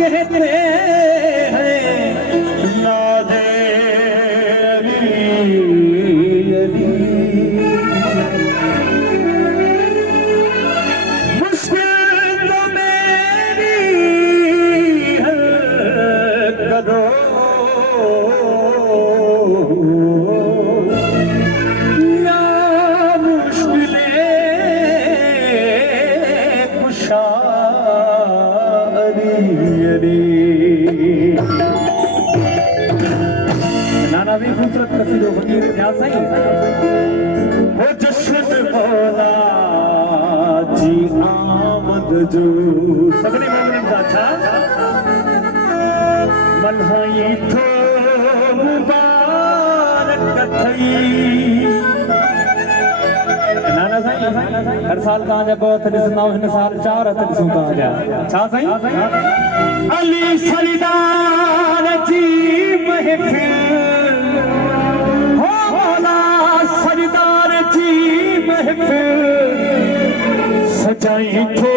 कहते हैं नादे अली मुश्किल तो मेरी है कदो या मुश्किलें कुशा नाना भी खूबसूरत कसीदो फकीर ध्यान सही हो जश्न मौला जी आमद जो सगने मोमिन अच्छा मल्हाई थो मुबारक कथई नाना साईं हर साल कहां जा बहुत ॾिसंदा हिन साल 4 हथ ॾिसूं कहां जा छा साईं अली सरदार जी महफिल हो मौला सरदार जी महफिल सजाई थो